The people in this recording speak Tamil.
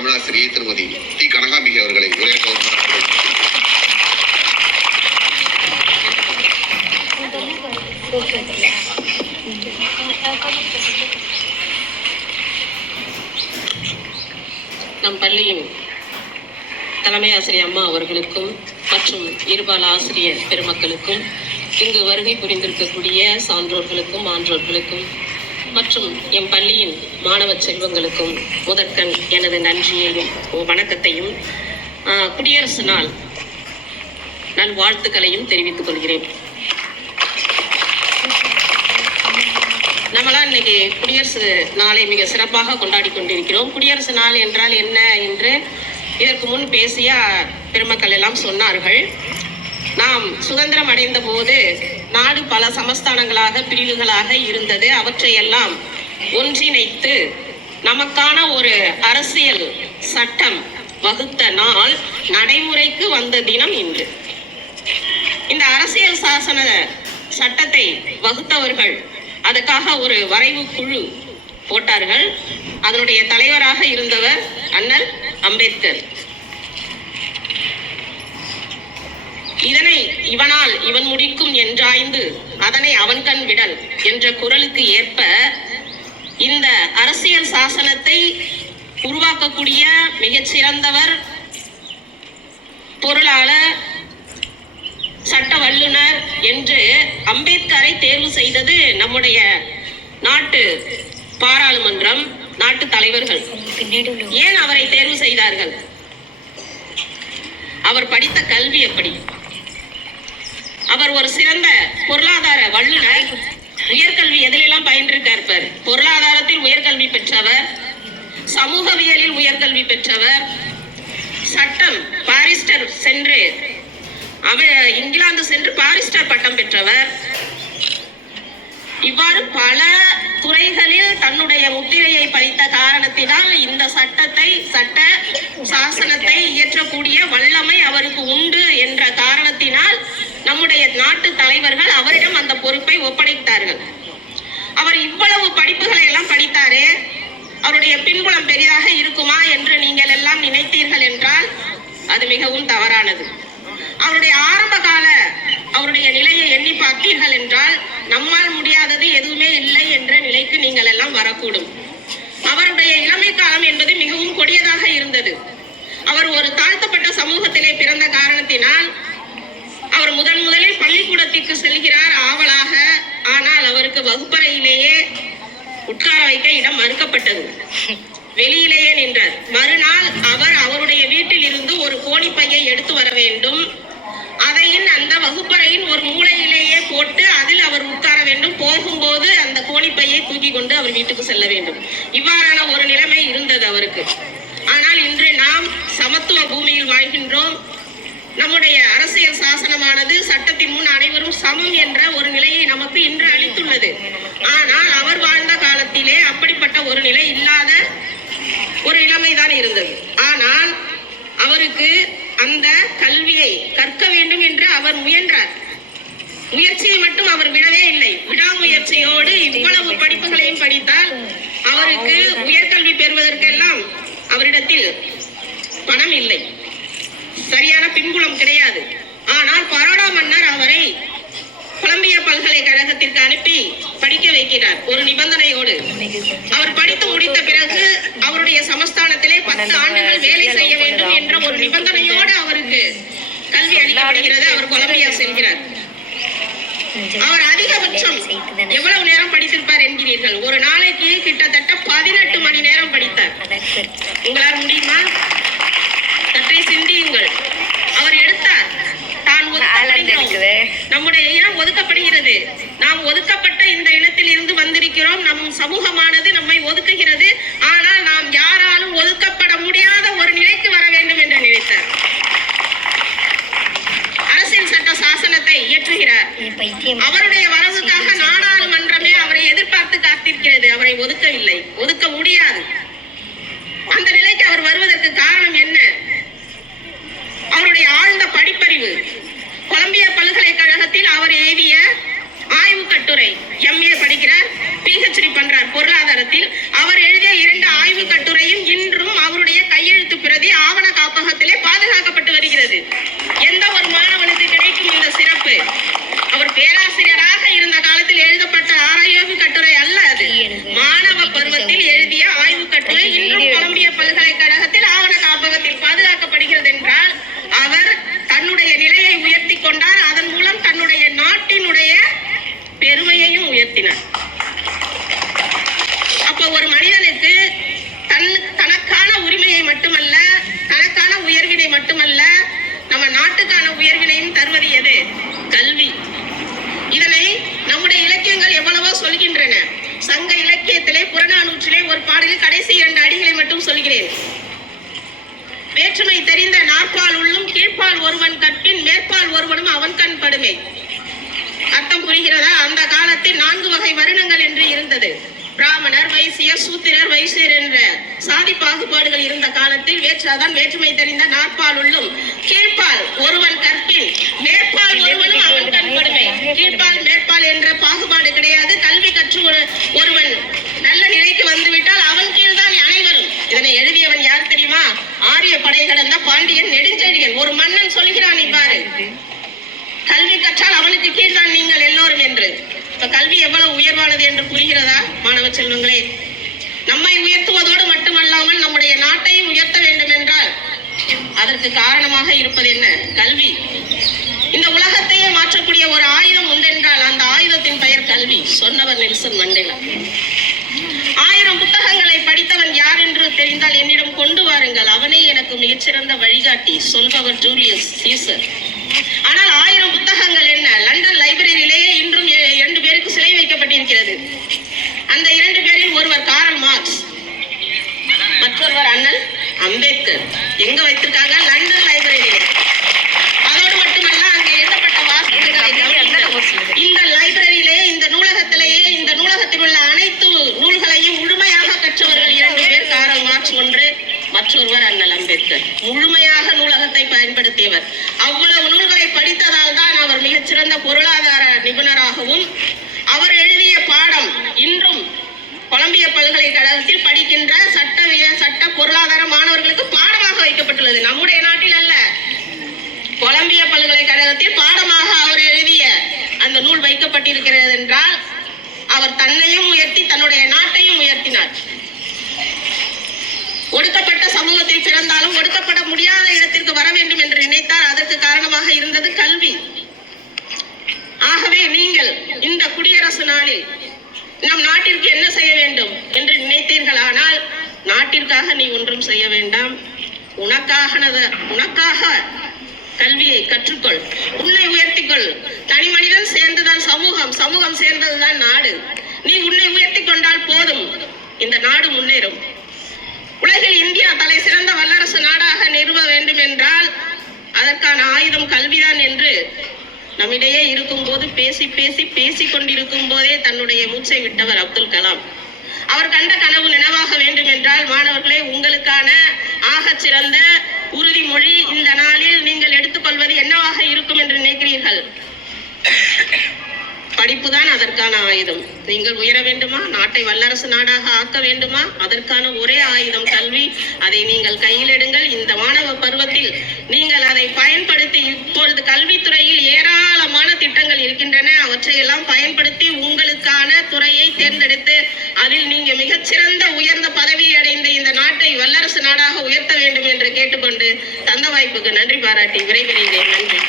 தமிழாசிரியை திருமதி டி கனகாம்பிகை அவர்களை உரையாற்ற நம் பள்ளியின் தலைமை ஆசிரியர் அம்மா அவர்களுக்கும் மற்றும் இருபால் ஆசிரியர் பெருமக்களுக்கும் இங்கு வருகை புரிந்திருக்கக்கூடிய சான்றோர்களுக்கும் ஆன்றோர்களுக்கும் மற்றும் எம் பள்ளியின் மாணவ செல்வங்களுக்கும் முதற்கண் எனது நன்றியையும் வணக்கத்தையும் குடியரசு நாள் நல்வாழ்த்துக்களையும் தெரிவித்துக் கொள்கிறேன். நம்மளாம் இன்னைக்கு குடியரசு நாளை மிக சிறப்பாக கொண்டாடி கொண்டிருக்கிறோம். குடியரசு நாள் என்றால் என்ன என்று இதற்கு முன் பேசிய பெருமக்கள் எல்லாம் சொன்னார்கள். நாம் சுதந்திரம் அடைந்த போது நாடு பல சமஸ்தானங்களாக பிரிவுகளாக இருந்தது. அவற்றையெல்லாம் ஒன்றிணைத்து நமக்கான ஒரு அரசியல் சட்டம் வகுத்த நாள் நடைமுறைக்கு வந்த தினம் இன்று. இந்த அரசியல் சாசன சட்டத்தை வகுத்தவர்கள் அதுக்காக ஒரு வரைவு குழு போட்டார்கள். அதனுடைய தலைவராக இருந்தவர் அண்ணல் அம்பேத்கர். இதனை இவனால் இவன் முடிக்கும் என்றாய்ந்து அதனை அவன் கண் விடல் என்ற குரலுக்கு ஏற்ப இந்த அரசியல் சாசனத்தை உருவாக்கக்கூடிய மிகச்சிறந்தவர் பொருளாளர், சட்ட வல்லுனர் என்று அம்பேத்கரை தேர்வு செய்தது நம்முடைய நாட்டு பாராளுமன்றம், நாட்டு தலைவர்கள். ஏன் அவரை தேர்வு செய்தார்கள்? அவர் படித்த கல்வி எப்படி? அவர் ஒரு சிறந்த பொருளாதார வல்லுநர். உயர்கல்வி எதிலெல்லாம் பயின்றிருக்கார்? பொருளாதாரத்தில் உயர்கல்வி பெற்றவர், சமூகவியலில் உயர்கல்வி பெற்றவர், சட்டம் பாரிஸ்டர் சென்று இங்கிலாந்து சென்று பாரிஸ்டர் பட்டம் பெற்றவர். இவ்வாறு பல துறைகளில் தன்னுடைய முத்திரையை பதித்த காரணத்தினால் இந்த சட்ட சாசனத்தை இயற்றக்கூடிய வல்லமை அவருக்கு உண்டு என்ற காரணத்தினால் நம்முடைய நாட்டு தலைவர்கள் அவரிடம் அந்த பொறுப்பை ஒப்படைத்தார்கள். அவர் இவ்வளவு படிப்புகளை எல்லாம் படித்தாரே, அவருடைய பின்புலம் பெரிதாக இருக்குமா என்று நீங்கள் எல்லாம் நினைத்தீர்கள் என்றால் அது மிகவும் தவறானது. அவருடைய ஆரம்ப கால அவருடைய நிலையை எண்ணி பார்த்தீர்கள் என்றால் நம்மால் முடியாதது எதுவுமே இல்லை என்ற நிலைக்கு நீங்கள் எல்லாம் வரக்கூடும். அவருடைய இளமை காலம் என்பது மிகவும் கொடியதாக இருந்தது. அவர் ஒரு தாழ்த்தப்பட்ட சமூகத்திலே பிறந்த காரணத்தினால் அவர் முதலில் பள்ளிக்கூடத்திற்கு செல்கிறார் ஆவலாக. ஆனால் அவருக்கு வகுப்பறையிலேயே உட்கார வைக்க இடம் மறுக்கப்பட்டது. வெளியிலேயே நின்றார். மறுநாள் அவர் அவருடைய வீட்டில் இருந்து ஒரு கோணிப்பையை எடுத்து வர வேண்டும். அதையும் அந்த வகுப்பறையின் ஒரு மூலையிலேயே போட்டு அதில் அவர் உட்கார வேண்டும். போகும்போது அந்த கோணிப்பையை தூக்கி கொண்டு அவர் வீட்டுக்கு செல்ல வேண்டும். இவ்வாறான ஒரு நிலைமை இருந்தது அவருக்கு. ஆனால் இன்று நாம் சமத்துவ பூமியில் வாழ்கின்றோம். நம்முடைய அரசியல் சாசனமானது சட்டத்தின் முன் அனைவரும் சமம் என்ற ஒரு நிலையை நமக்கு இன்று அளித்துள்ளது. ஆனால் அவர் வாழ்ந்த காலத்திலே அப்படிப்பட்ட ஒரு நிலை இல்லாத ஒரு நிலைமைதான் இருந்தது. ஆனால் அவருக்கு அந்த கல்வியை கற்க வேண்டும் என்று அவர் முயன்றார். முயற்சியை மட்டும் அவர் விடவே இல்லை. விடாமுயற்சியோடு இவ்வளவு படிப்புகளையும் படித்தால் அவருக்கு உயர்கல்வி பெறுவதற்கெல்லாம் அவரிடத்தில் பணம் இல்லை, சரியான பின்புலம் கிடையாது. ஆனால் பரோடா மன்னர் அவரை கொலம்பியா பல்கலைக்கழகத்திற்கு அனுப்பி படிக்க வைக்கிறார் ஒரு நிபந்தனையோடு. அவர் படித்து முடித்த பிறகு அவருடைய சமஸ்தானத்திலே 10 ஆண்டுகள் வேலை செய்ய வேண்டும் என்ற ஒரு நிபந்தனையோடு அவருக்கு கல்வி அளிக்கப்படுகிறது. அவர் கொலம்பியா செல்கிறார். அவர் அதிகபட்சம் எவ்வளவு நேரம் படித்திருப்பார் என்கிறீர்கள்? ஒரு நாளைக்கு கிட்டத்தட்ட 18 மணி நேரம் படித்தார். உங்களால் முடியுமா? சற்றே சிந்தியுங்கள். அவர் எடுத்தார். நம்முடைய இனம் ஒதுக்கப்படுகிறது. நாம் ஒதுக்கப்பட்ட இந்த இனத்தில் இருந்து வந்திருக்கிறோம். நம் சமூகமானது நம்மை ஒதுக்குகிறது. ஆனால் நாம் யாராலும் ஒதுக்கப்பட முடியாத ஒரு நிலைக்கு வர வேண்டும் என்று நினைத்தார். அரசியல் சட்ட சாசனத்தை இயற்றுகிறார். அவருடைய வரவுக்காக நாடாளுமன்றமே அவரை எதிர்பார்த்து காத்திருக்கிறது. அவரை ஒதுக்கவில்லை, ஒதுக்க முடியாது. அந்த நிலைக்கு அவர் வருவதற்கு காரணம் என்ன? அவருடைய ஆழ்ந்த படிப்பறிவு. கொலம்பியா பல்கலைக்கழகத்தில் அவர் எழுதிய ஆய்வு கட்டுரை, MA படிக்கிறார், PhD பண்றார் பொருளாதாரத்தில். அவர் எழுதிய 2 ஆய்வு கட்டுரையும் இன்றும் அவருடைய அவருடைய கையெழுத்து பிரதி ஆவண காப்பகத்திலே பாதுகாக்கப்பட்டு வருகிறது. எந்த ஒரு மாணவனுக்கு கிடைக்கும் இந்த சிறப்பு? அவர் பேராசிரியராக இருந்த காலத்தில் எழுதப்பட்ட ஆராய்ச்சி கட்டுரை அல்ல அது. மாணவ பருவத்தில் எழுதிய ஆய்வு கட்டுரை இன்றும் கொலம்பிய பல்கலைக்கழகத்தில் ஆவண காப்பகத்தில் பாதுகாக்கப்படுகிறது என்றால் அவர் தன்னுடைய நிலையை உயர்த்தி கொண்டார். அதன் மூலம் தன்னுடைய நாட்டினுடைய பெருமையையும் உயர்த்தினார். அப்ப ஒரு மனிதனுக்கு தனக்கான உரிமையை மட்டுமல்ல, தனக்கான உயர்வினை மட்டுமல்ல, நம்ம நாட்டுக்கான உயர்வினையும் தருவது எது? கல்வி. இதனை நம்முடைய இலக்கியங்கள் எவ்வளவோ சொல்கின்றன. சங்க இலக்கியத்திலே புறநானூற்றிலே ஒரு பாடலில் கடைசி 2 அடிகளை மட்டும் சொல்கிறேன். வேற்றுமை தெரிந்த நாற்பால் உள்ளும் கீழ்ப்பால் ஒருவன் கற்பின் மேற்பால் ஒருவனும் அவன் கண் படுமை. அர்த்தம் புரிகிறதா? அந்த காலத்தில் 4 வகை வருணங்கள் என்று இருந்தது. பிராமணர், வைசியர், சூத்திரர், வைசியர் என்ற சாதி பாகுபாடுகள் இருந்த காலத்தில் அதான் வேற்றுமை தெரிந்த நாற்பால் உள்ளும் கீழ்ப்பால் ஒருவன் கற்பின் மேற்பால் ஒருவனும் அவன் கண்படுமை. கீழ்ப்பால் மேற்பால் என்ற பாகுபாடு கிடையாது. கல்வி கற்று ஒருவன் நல்ல நிலைக்கு வந்துவிட்டால் அவன் கீழ்தான் அனைவரும். இதனை எழுதியவன் யார் தெரியுமா? ஆரிய படை கடந்த பாண்டியன் நெடுஞ்செழியன். ஒரு மன்னன் சொல்கிறான் இவ்வாறு, கல்வி கற்றால் அவனுக்கு கீழ்தான் நீங்கள் எல்லோரும் என்று. கல்வி எவ்வளவு உயர்வானது என்று புரிகிறதா மாணவ செல்வங்களே? நம்மை உயர்த்துவதோடு மட்டுமல்லாமல் நம்முடைய நாட்டையும் உயர்த்த வேண்டும் என்றால் அதற்கு காரணமாக இருப்பது என்ன? கல்வி. இந்த உலகத்தையே மாற்றக்கூடிய ஒரு ஆயுதம் உண்டென்றால் அந்த ஆயுதத்தின் பெயர் கல்வி. சொன்னவர் நெல்சன் மண்டேலா. 1000 புத்தகங்களை படித்தவன் யார் என்று தெரிந்தால் என்னிடம் கொண்டு வாருங்கள், அவனே எனக்கு மிகச்சிறந்த வழிகாட்டி, சொல்பவர் ஜூலியஸ் சீசர். ஆனால் 1000 புத்தகங்கள் என்ன? லண்டன் லைப்ரரியிலேயே இன்றும் 2 பேருக்கு சிலை வைக்கப்பட்டிருக்கிறது. அந்த 2 பேரில் ஒருவர் காரல் மார்க்ஸ், மற்றொருவர் அண்ணல் அம்பேத்கர். எங்க வைத்திருக்காங்க? லண்டன் லைப்ரரியிலே. அதோடு மட்டுமல்ல, அங்கே எழுதப்பட்ட வாசகங்களை இந்த லைப்ரரியிலே, இந்த நூலகத்திலேயே, இந்த நூலகத்தில் உள்ள அனைத்து நூல்களையும் முழுமையாக கற்றவர்கள் 2 பேர். காரல் மார்க்ஸ் ஒன்று, மற்றொருவர் அண்ணல் அம்பேத்கர். முழுமையாக நூலகத்தை பயன்படுத்தியவர். அவ்வளவு நூல்களை படித்ததால் தான் அவர் மிகச்சிறந்த பொருளாதார நிபுணராகவும், அவர் எழுதிய பாடம் இன்றும் கொலம்பிய பல்கலைக்கழகத்தில் படிக்கின்ற சட்ட பொருளாதார மாணவர்களுக்கு பாடமாக வைக்கப்பட்டுள்ளது. நம்முடைய நாட்டில் அல்ல, கொலம்பிய பல்கலைக்கழகத்தில் பாடமாக அவர் எழுதிய அந்த நூல் வைக்கப்பட்டிருக்கிறது என்றால் அவர் தன்னையும் உயர்த்தி தன்னுடைய நாட்டையும் உயர்த்தினார். ஒடுக்கப்பட்ட சமூகத்தில் பிறந்தாலும் ஒடுக்கப்பட முடியாத இடத்திற்கு வர வேண்டும் என்று நினைத்தார். அதற்கு காரணமாக இருந்தது கல்வி. ஆகவே நீங்கள் இந்த குடியரசு நாளில் நம் நாட்டிற்கு என்ன செய்ய வேண்டும் என்று நினைத்தீர்களானால், நாட்டிற்காக நீ ஒன்றும் செய்ய வேண்டாம். உனக்காக கல்வியை கற்றுக்கொள், உன்னை உயர்த்திக்கொள். தனி மனிதன் சேர்ந்துதான் சமூகம், சமூகம் சேர்ந்ததுதான் நாடு. நீ உன்னை உயர்த்தி கொண்டால் போதும், இந்த நாடு முன்னேறும். உலகில் இந்தியா தலை சிறந்த வல்லரசு நாடாக நிறுவ வேண்டும் என்றால் அதற்கான ஆயுதம் கல்விதான் என்று நம்மிடையே இருக்கும் போது பேசி கொண்டிருக்கும் போதே தன்னுடைய மூச்சை விட்டவர் அப்துல் கலாம். அவர் கண்ட கனவு நினைவாக வேண்டும் என்றால், மாணவர்களே, உங்களுக்கான ஆகச் சிறந்த உறுதிமொழி இந்த நாளில் நீங்கள் எடுத்துக்கொள்வது என்னவாக இருக்கும் என்று நினைக்கிறீர்கள்? படிப்புதான் அதற்கான ஆயுதம். நீங்கள் உயர வேண்டுமா? நாட்டை வல்லரசு நாடாக ஆக்க வேண்டுமா? அதற்கான ஒரே ஆயுதம் கல்வி. அதை நீங்கள் கையில் எடுங்கள். இந்த மாணவ பருவத்தில் நீங்கள் அதை பயன்படுத்தி, இப்பொழுது கல்வித்துறையில் ஏராளமான திட்டங்கள் இருக்கின்றன. அவற்றையெல்லாம் பயன்படுத்தி உங்களுக்கான துறையை தேர்ந்தெடுத்து அதில் நீங்க மிகச்சிறந்த உயர்ந்த பதவியை அடைந்த இந்த நாட்டை வல்லரசு நாடாக உயர்த்த வேண்டும் என்று கேட்டுக்கொண்டு தந்த வாய்ப்புக்கு நன்றி பாராட்டி விரைகிறேன். நன்றி.